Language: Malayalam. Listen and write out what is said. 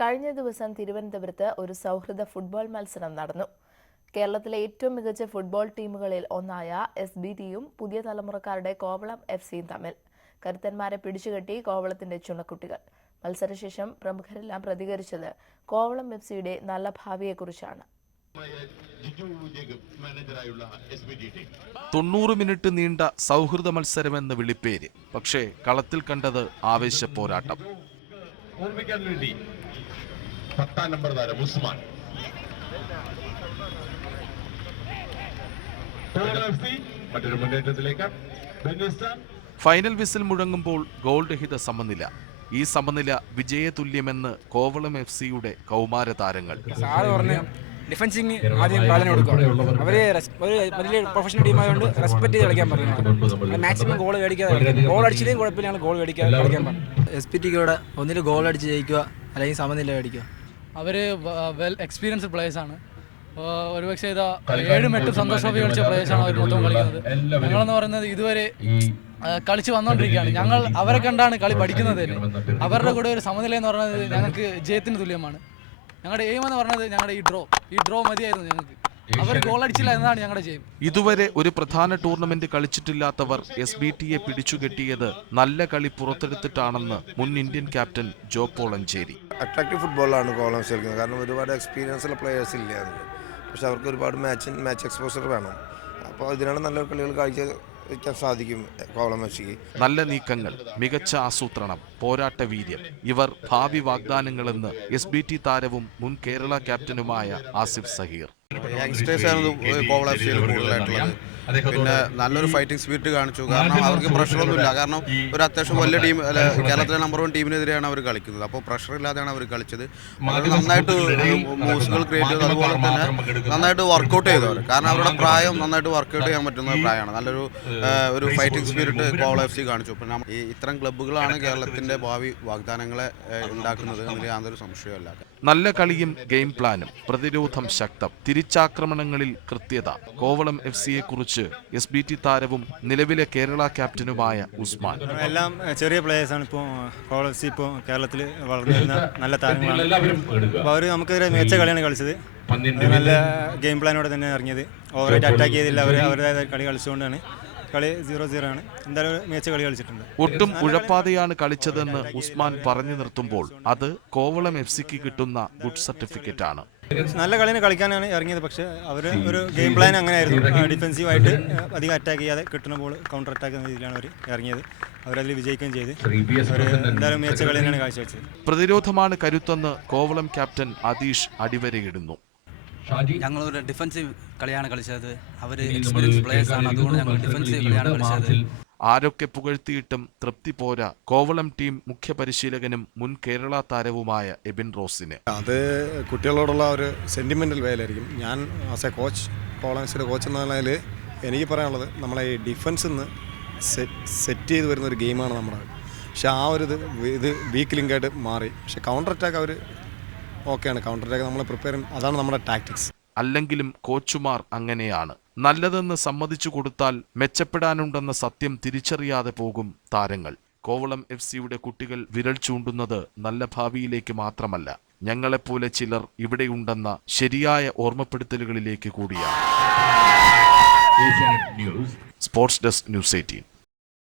കഴിഞ്ഞ ദിവസം തിരുവനന്തപുരത്ത് ഒരു സൗഹൃദ ഫുട്ബോൾ മത്സരം നടന്നു. കേരളത്തിലെ ഏറ്റവും മികച്ച ഫുട്ബോൾ ടീമുകളിൽ ഒന്നായ SBTയും പുതിയ തലമുറക്കാരുടെ കോവളം FCയും തമ്മിൽ കരുത്തന്മാരെ പിടിച്ചുകെട്ടി കോവളത്തിന്റെ ചുണക്കുട്ടികൾ. മത്സരശേഷം പ്രമുഖരെല്ലാം പ്രതികരിച്ചത് കോവളം FCയുടെ നല്ല ഭാവിയെക്കുറിച്ചാണ്. 90 മിനിറ്റ് നീണ്ട സൗഹൃദ മത്സരമെന്ന വിളിപ്പേര്. പക്ഷേ കളത്തിൽ കണ്ടത് ആവേശ പോരാട്ടം. ഫൈനൽ വിസിൽ മുഴങ്ങുമ്പോൾ ഗോൾ രഹിത സമനില. ഈ സമനില വിജയതുല്യമെന്ന് കോവളം FCയുടെ കൗമാര താരങ്ങൾ. ഡിഫൻസിങ് ആദ്യം പ്രാധാന്യം കൊടുക്കുക. അവര് വലിയ പ്രൊഫഷണൽ ടീമായതുകൊണ്ട് റെസ്പെക്ട് ചെയ്ത് കളിക്കാൻ പറഞ്ഞു. മാക്സിമം ഗോൾ മേടിക്കാതെ, ഗോൾ അടിച്ചില്ലെങ്കിൽ കുഴപ്പമില്ല, ഗോൾ മേടിക്കാതെ കളിക്കാൻ പറഞ്ഞു. SBTയോടെ ഒന്നിൽ ഗോൾ അടിച്ച് ജയിക്കുക, അല്ലെങ്കിൽ സമനില മേടിക്കുക. അവർ വെൽ എക്സ്പീരിയൻസ്ഡ് പ്ലേയേഴ്സാണ്. ഒരുപക്ഷെ 7-8 സന്തോഷ് ട്രോഫി കളിച്ച പ്ലേയേഴ്സാണ് അവർ മൊത്തം കളിക്കുന്നത്. ഞങ്ങളെന്ന് പറയുന്നത് ഇതുവരെ കളിച്ച് വന്നുകൊണ്ടിരിക്കുകയാണ്. ഞങ്ങൾ അവരെ കണ്ടാണ് കളി പഠിക്കുന്നത്. അവരുടെ കൂടെ ഒരു സമനില എന്ന് പറയുന്നത് ഞങ്ങൾക്ക് ജയത്തിന് തുല്യമാണ്. ഞങ്ങളുടെ എയിം എന്ന് പറയുന്നത് ഞങ്ങളുടെ ഈ ഡ്രോ മതിയായിരുന്നു ഞങ്ങൾക്ക്. അവർ ഗോൾ അടിച്ചില്ല എന്നതാണ് ഞങ്ങളുടെ ജയം. ഇതുവരെ ഒരു പ്രധാന ടൂർണമെന്റ് കളിച്ചിട്ടില്ലാത്തവർ SBTയെ പിടിച്ചുകെട്ടിയത് നല്ല കളി പുറത്തെടുത്തിട്ടാണെന്ന് മുൻ ഇന്ത്യൻ ക്യാപ്റ്റൻ ജോ പോളഞ്ചേരി. അട്രാക്റ്റീവ് ഫുട്ബോളാണ് കോവളം കളിക്കുന്നത്. കാരണം ഒരുപാട് എക്സ്പീരിയൻസ് ഉള്ള പ്ലേയേഴ്സ് ഇല്ല അതിൽ. പക്ഷെ അവർക്ക് ഒരുപാട് മാച്ച് എക്സ്പോസർ വേണം. അപ്പോൾ ഇതിനാണ് നല്ല കളികൾ കാഴ്ചവെക്കാൻ സാധിക്കും കോവളം FCക്ക്. നല്ല നീക്കങ്ങൾ, മികച്ച ആസൂത്രണം, പോരാട്ട വീര്യം, ഇവർ ഭാവി വാഗ്ദാനങ്ങളെന്ന് SBT താരവും മുൻ കേരള ക്യാപ്റ്റനുമായ ആസിഫ് സഹീർ. യങ്സ്റ്റേഴ്സാണ് കോവളം FCയിൽ കൂടുതലായിട്ടുള്ളത്. പിന്നെ നല്ലൊരു ഫൈറ്റിംഗ് സ്പിരിറ്റ് കാണിച്ചു. കാരണം അവർക്ക് പ്രഷറൊന്നുമില്ല. കാരണം ഒരു അത്യാവശ്യം വലിയ ടീം, കേരളത്തിലെ നമ്പർ 1 ടീമിനെതിരെയാണ് അവർ കളിക്കുന്നത്. അപ്പോൾ പ്രഷർ ഇല്ലാതെയാണ് അവർ കളിച്ചത്. നന്നായിട്ട് മൂവ്സുകൾ ക്രിയേറ്റ് ചെയ്തു. അതുപോലെ തന്നെ നന്നായിട്ട് വർക്കൗട്ട് ചെയ്തു അവർ. കാരണം അവരുടെ പ്രായം നന്നായിട്ട് വർക്കൗട്ട് ചെയ്യാൻ പറ്റുന്ന പ്രായമാണ്. നല്ലൊരു ഫൈറ്റിംഗ് സ്പിരിറ്റ് കോവളം FC കാണിച്ചു. പിന്നെ ഈ ഇത്തരം ക്ലബ്ബുകളാണ് കേരളത്തിന്റെ ഭാവി വാഗ്ദാനങ്ങളെ ഉണ്ടാക്കുന്നത്. അതിൽ യാതൊരു സംശയമല്ല. നല്ല കളിയും ഗെയിം പ്ലാനും, പ്രതിരോധം ശക്തം, തിരിച്ചാക്രമണങ്ങളിൽ കൃത്യത. കോവളം FCയെ കുറിച്ച് SBT താരവും നിലവിലെ കേരള ക്യാപ്റ്റനുമായ ഉസ്മാൻ. എല്ലാം ചെറിയ പ്ലേയേഴ്സാണ്. ഇപ്പോൾ കോവളം FC ഇപ്പോൾ കേരളത്തിൽ വളർന്നിരുന്ന നല്ല താരങ്ങളാണ്. അപ്പോൾ അവർ നമുക്കെതിരെ മികച്ച കളിയാണ് കളിച്ചത്. നല്ല ഗെയിം പ്ലാനോടെ തന്നെ ഇറങ്ങിയത്. ഓവറായിട്ട് അറ്റാക്ക് ചെയ്തില്ല. അവർ അവരുടേതായ കളി കളിച്ചുകൊണ്ടാണ് കളി 0-0 ആണ്. എന്തായാലും മികച്ച കളി കളിച്ചിട്ടുണ്ട്. ഒട്ടും ഉഴപ്പാതെയാണ് കളിച്ചതെന്ന് ഉസ്മാൻ പറഞ്ഞു നിർത്തുമ്പോൾ അത് കോവളം FCക്ക് കിട്ടുന്ന ഗുഡ് സർട്ടിഫിക്കറ്റ് ആണ്. നല്ല കളിനെ കളിക്കാനാണ് ഇറങ്ങിയത്. പക്ഷേ അവർ ഒരു ഗെയിം പ്ലാൻ അങ്ങനെയായിരുന്നു. ഡിഫെൻസീവായിട്ട് അധികം അറ്റാക്ക് ചെയ്യാതെ കിട്ടുന്ന ബോൾ കൗണ്ടർ അറ്റാക്ക് എന്ന രീതിയിലാണ് അവർ ഇറങ്ങിയത്. അവരതിൽ വിജയിക്കുകയും ചെയ്ത് അവർ എന്തായാലും മികച്ച കളി തന്നെയാണ് കാഴ്ചവെച്ചത്. പ്രതിരോധമാണ് കരുത്തെന്ന് കോവളം ക്യാപ്റ്റൻ അതീഷ് അടിവരയിടുന്നു. ഞങ്ങളൊരു ഡിഫൻസീവ് കളിയാണ് കളിച്ചത്. അവർ എക്സ്പീരിയൻസ് പ്ലേയേഴ്സാണ്. അതുകൊണ്ട് ഞങ്ങൾ ഡിഫൻസീവ് കളിയാണ് കളിച്ചത്. ആരൊക്കെ പുകഴ്ത്തിയിട്ടും തൃപ്തി പോരാ കോവളം ടീം മുഖ്യ പരിശീലകനും മുൻ കേരള താരവുമായ എബിൻ റോസിന്. അത് കുട്ടികളോടുള്ള ഒരു സെന്റിമെന്റൽ വേലായിരിക്കും. ഞാൻ ആസ് എ കോച്ച്, കോവളം FCയുടെ കോച്ച് എന്ന നിലയിൽ എനിക്ക് പറയാനുള്ളത്, നമ്മളെ ഈ ഡിഫൻസിൽ നിന്ന് സെറ്റ് ചെയ്ത് വരുന്ന ഒരു ഗെയിമാണ് നമ്മുടെ. പക്ഷെ ആ ഒരു ഇത് വീക്ക് ലിങ്കായിട്ട് മാറി. പക്ഷെ കൗണ്ടർ അറ്റാക്ക് അവർ ഓക്കെയാണ്. കൗണ്ടർ അറ്റാക്ക് നമ്മൾ പ്രിപ്പയർ ചെയ്യും. അതാണ് നമ്മുടെ ടാക്ടിക്സ്. അല്ലെങ്കിലും കോച്ചുമാർ അങ്ങനെയാണ്. നല്ലതെന്ന് സമ്മതിച്ചു കൊടുത്താൽ മെച്ചപ്പെടാനുണ്ടെന്ന സത്യം തിരിച്ചറിയാതെ പോകും താരങ്ങൾ. കോവളം FCയുടെ കുട്ടികൾ വിരൽ ചൂണ്ടുന്നത് നല്ല ഭാവിയിലേക്ക് മാത്രമല്ല, ഞങ്ങളെപ്പോലെ ചിലർ ഇവിടെയുണ്ടെന്ന ശരിയായ ഓർമ്മപ്പെടുത്തലുകളിലേക്ക് കൂടിയാണ്. Sports desk, news 18.